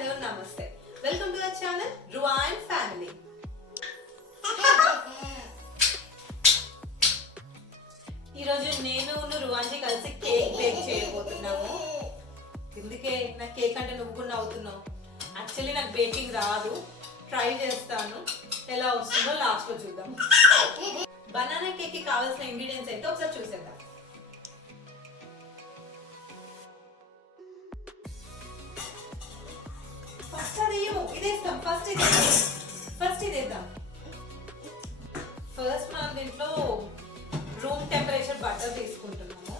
hello, namaste. Welcome to our channel, LiQWYD family. ఈరోజు నేను రువాంజీ కలిసి కేక్ బేక్ చేయబోతున్నాము. ఎందుకే నాకు కేక్ అంటే నువ్వు కూడా అవుతున్నావు. యాక్చువల్లీ నాకు బేకింగ్ రాదు, ట్రై చేస్తాను, ఎలా వస్తుందో లాస్ట్లో చూద్దాం. బనానా కేక్ కి కావాల్సిన ఇంగ్రీడియంట్స్ ఏంటో ఒకసారి చూసేద్దాం. ఫస్ట్ ఇదేద్దాం. ఫస్ట్ మనం దీంట్లో రూమ్ టెంపరేచర్ బటర్ తీసుకుంటున్నాము.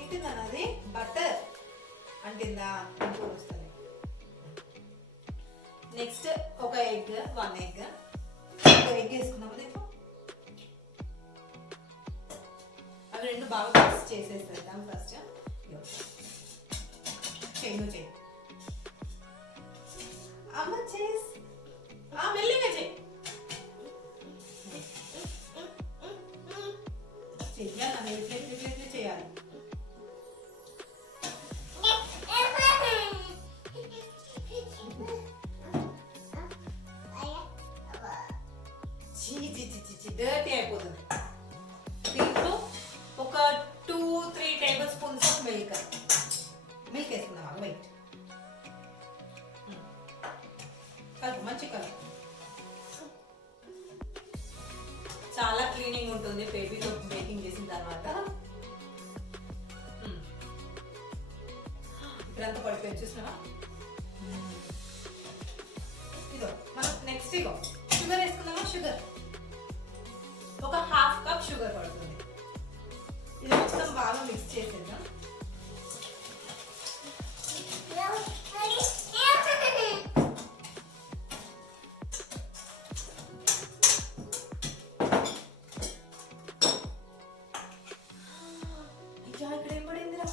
ఏంటిదన్నది బటర్ అంటిందా ఇంకో వస్తుంది. నెక్స్ట్ ఒక ఎగ్, 1 ఎగ్, ఒక ఎగ్ వేసుకున్నాము. దీంట్లో అవి రెండు బాగా మిక్స్ చేసేసేద్దాం. ఫస్ట్ చేయి అమ్మ చేసి మెల్లిగా చెయ్యాలి, ఇట్లా చేయాలి. డర్టీ అయిపోతుంది. దీంట్లో ఒక 2-3 టేబుల్ స్పూన్స్ ఆఫ్ మిల్క్ వేసుకుందాం. వెయిట్ కలుపు, మంచి కలుపు. చాలా క్లీనింగ్ ఉంటుంది బేబీతో బేకింగ్ చేసిన తర్వాత. ఇక్కడంతా పడిపోయి చూసినా. ఇదో మనం నెక్స్ట్ ఇగో షుగర్ వేసుకుందామా. షుగర్ ఒక 1/2 కప్ షుగర్ పడుతుంది. ఇది మొత్తం బాగా మిక్స్ చేసేద్దాం. ఇక్కడ ఏం పడిందిరా?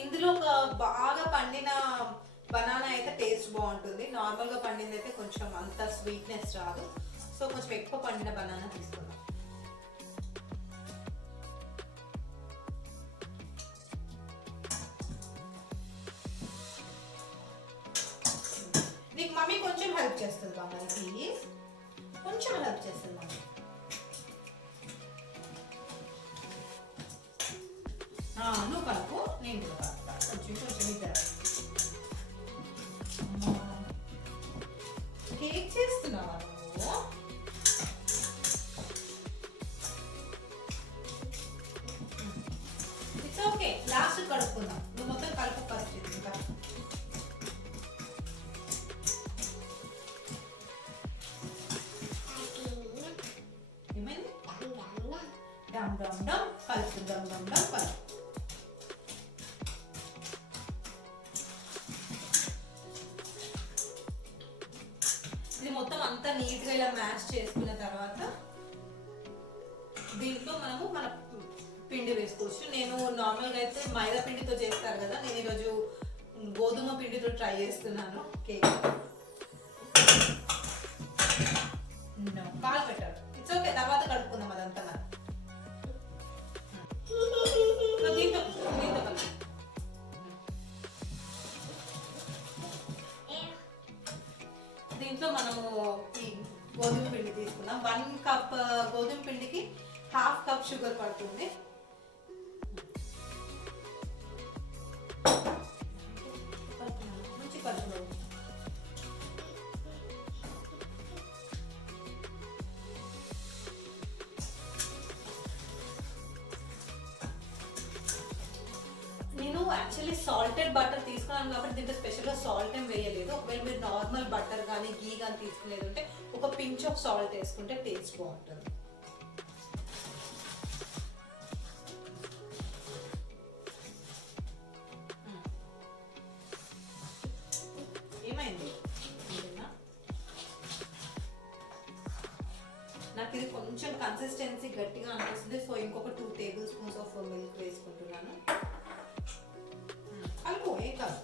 ఇందులో ఒక బాగా పండిన బనానా అయితే టేస్ట్ బాగుంటుంది. నార్మల్గా పండింది అయితే కొంచెం అంత స్వీట్నెస్ రాదు. సో కొంచెం ఎక్కువ పండిన బనానా తీసుకుందాం. నీకు మమ్మీ కొంచెం హెల్ప్ చేస్తుంది బాగా, ప్లీజ్ కొంచెం హెల్ప్ చేస్తుంది మమ్మీ. నువ్వు కలుపు, నేను కూడా కలుపుతాను. కొంచెం ఇద్దరు కేక్ చేస్తున్నావా నువ్వు? ఇట్స్ ఓకే, లాస్ట్ కలుపుకుందాం. నువ్వు మొత్తం కలుపు ఫస్ట్. ఇంకా ఏమైంది? డమ్ డమ్ డమ్ కలుపు, డమ్ డమ్ డమ్ కలుపు. ఇది మొత్తం అంతా నీట్గా ఇలా మ్యాష్ చేసుకున్న తర్వాత దీంట్లో మనము మన పిండి వేసుకోవచ్చు. నేను నార్మల్గా అయితే మైదా పిండితో చేస్తారు కదా, నేను ఈరోజు గోధుమ పిండితో ట్రై చేస్తున్నాను కేక్. కాలు పెట్టారు, ఇట్స్ ఓకే, తర్వాత కలుపుకుందాం అదంతా. దీంతో కలిపి దీంట్లో మనము ఈ గోధుమ పిండి తీసుకున్నాం. 1 కప్ గోధుమ పిండికి 1/2 కప్ షుగర్ పడుతుంది. మంచి కలుపు. నేను యాక్చువల్లీ సాల్టెడ్ బటర్ తీసుకున్నాను కాబట్టి దీంట్లో స్పెషల్గా సాల్ట్ ఏం వేయలేదు. ఒకవేళ మీరు నార్మల్ బటర్ కానీ గీ కానీ తీసుకునేది ఉంటే ఒక పించ్ ఆఫ్ సాల్ట్ వేసుకుంటే టేస్ట్ బాగుంటుంది. ఏమైంది? నాకు ఇది కొంచెం కన్సిస్టెన్సీ గట్టిగా అనిపిస్తుంది. సో ఇంకొక 2 టేబుల్ స్పూన్స్ ఆఫ్ మిల్క్ వేసుకుంటున్నాను. కలుపు ఏం కాదు.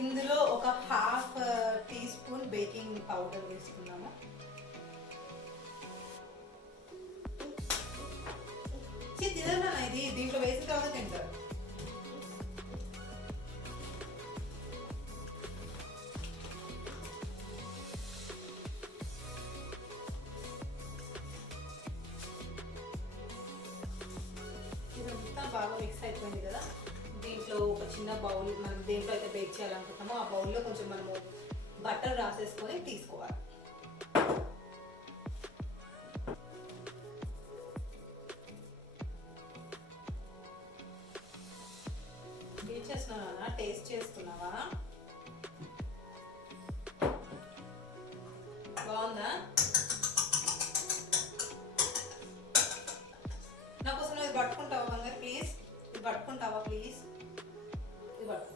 ఇందులో ఒక half teaspoon baking powder వేసుకున్నాము. తినన్నా ఇది దీంట్లో వేసిన తర్వాత తింటారు. ఇదంతా బాగా మిక్స్ అయిపోయింది కదా. దీంట్లో ఒక చిన్న బౌల్, మనం దేంట్లో అయితే బేక్ చేయాలనుకుంటామో ఆ బౌల్లో కొంచెం మనము బటర్ రాసేసుకొని తీసుకోవాలి. ఏం చేస్తున్నావా? టేస్ట్ చేస్తున్నావా? బాగుందా? నాకోసం ఇది పట్టుకుంటావా బంగారు ప్లీజ్? ఇది పట్టుకుంటావా ప్లీజ్? ఇది పట్టుకో.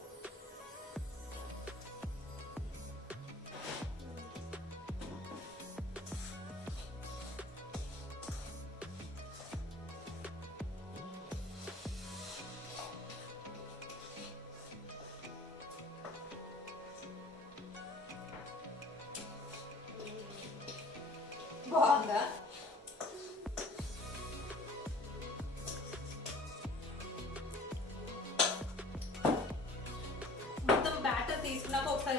బాగుందా? మొత్తం బ్యాటర్ తీసుకున్నాక ఒకసారి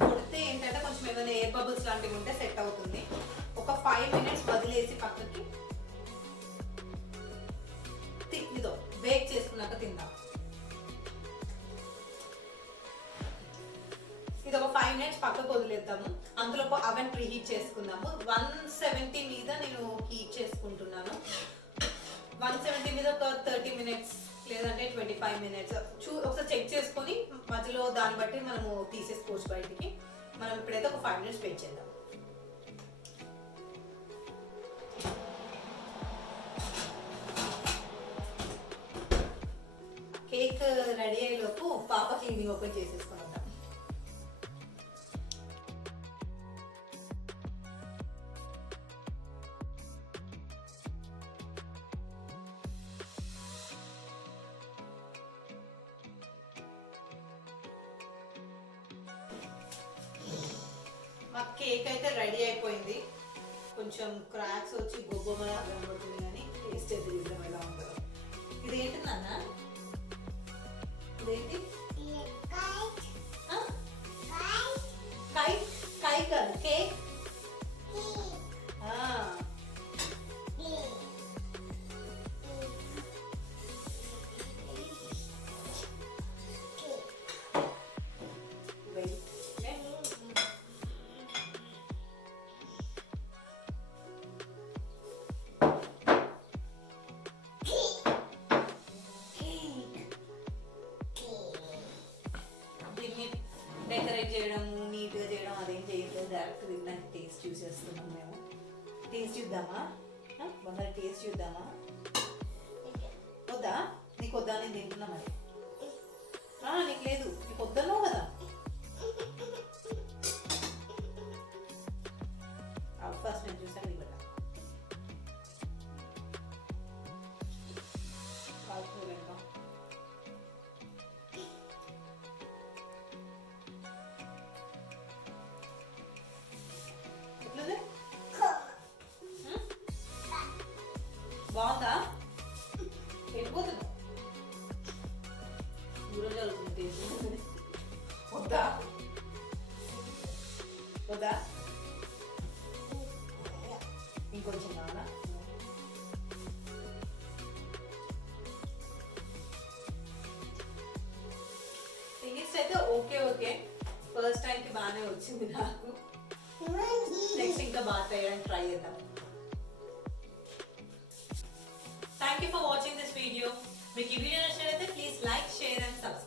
కొడితే ఏంటంటే కొంచెం ఏమైనా ఎయిర్ బబుల్స్ లాంటివి ఉంటే సెట్ అవుతుంది. ఒక 5 minutes వదిలేసి పక్కకి ఇదో బేక్ చేసుకున్నాక తిందాం. ఇది ఒక 5 minutes పక్కకు వదిలేద్దాము. అందులో అవెన్ ప్రీ హీట్ చేసుకుందాము. 170 మీద నేను హీట్ చేసుకుంటున్నాను. 170 మీద ఒక 30 minutes లేదంటే 25 minutes ఒకసారి చెక్ చేసుకొని మధ్యలో దాన్ని బట్టి మనము తీసేసుకోవచ్చు బయటికి. మనం ఇప్పుడైతే ఒక 5 minutes వెయిట్ చేద్దాం. కేక్ రెడీ అయ్యేలోపు పాప క్లీనింగ్ ఓపెన్ చేసేసుకున్నాం. మా కేక్ అయితే రెడీ అయిపోయింది. కొంచెం క్రాక్స్ వచ్చి గొబ్బమలా కనబడుతుంది కానీ టేస్ట్ అయితే చూద్దాం ఎలా ఉందో. ఇదేంటి నాన్న? ఇదేంటి? కైట్ కైట్ కాదు కేక్. డెకరేట్ చేయడము, నీట్గా చేయడం అదేం చేయట్లేదు. డైరెక్ట్ తినడానికి టేస్ట్ చూసేస్తున్నాం మేము. టేస్ట్ చూద్దామా? బంగారు టేస్ట్ చూద్దామా? వద్దా? నీకు వద్దా? నేను తింటున్నా మరి. నీకు లేదు, నీకు వద్దన్నావు కదా. ఫస్ట్ నేను చూసాను ఇక్కడ బాగుందా? వెళ్ళిపోతున్నా దూరం జరుగుతుంది. వద్దా? వద్దా? ఇంకొంచెం కావాలా? టేస్ట్ అయితే ఓకే ఓకే. ఫస్ట్ టైంకి బాగానే వచ్చింది నాకు. నెక్స్ట్ ఇంకా బాగా చేయడానికి ట్రై చేద్దాం. Thank you for watching this video. Make you video, please like, share and subscribe.